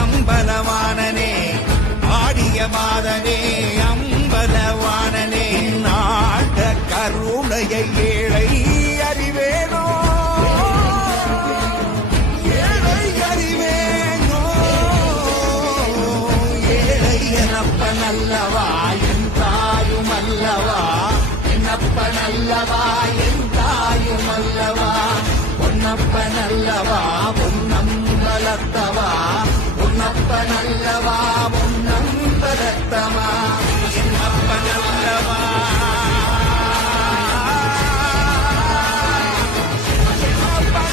அம்பலவாணனே ஆடிய மாதனே அம்பலவாணனே நாட கருணையை ஏழை அறிவேனோ ஏழை அறிவேனோ ஏழை எனப்பனல்லவா என் தாயும் அல்லவா என்னப்பனல்லவா என் தாயும் அல்லவா பொன்னப்பனல்லவா பொன்னம்பலத்தவா பொன்னப்பனல்லவா பொன்னம்பலத்தவா